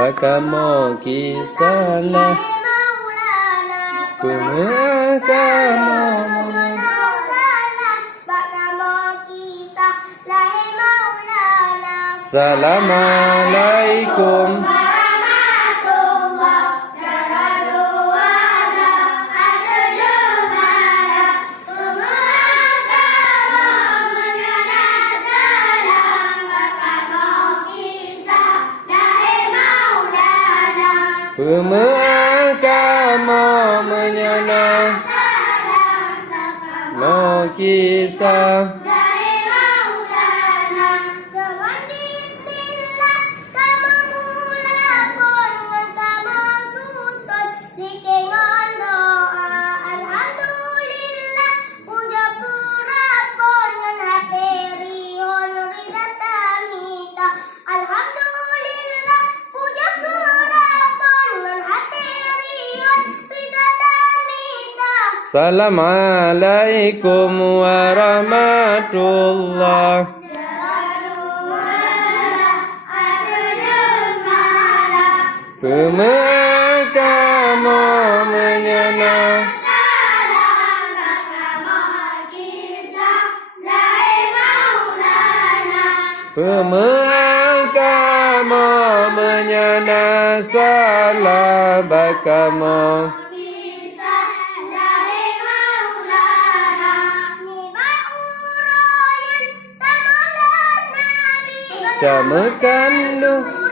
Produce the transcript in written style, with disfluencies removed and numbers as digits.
Kamu kisahlah Assalamualaikum Agama menyenang mau kisah dengan bismillah kamu mula pun kamu susun dikengan doa alhamdulillah puja pura pun hati rihon rida tamita alhamdulillah puja pura pun hati rihon rida tamita. Assalamualaikum warahmatullah Agama menyenang Agama menyenang salam bakamu Kamu kandung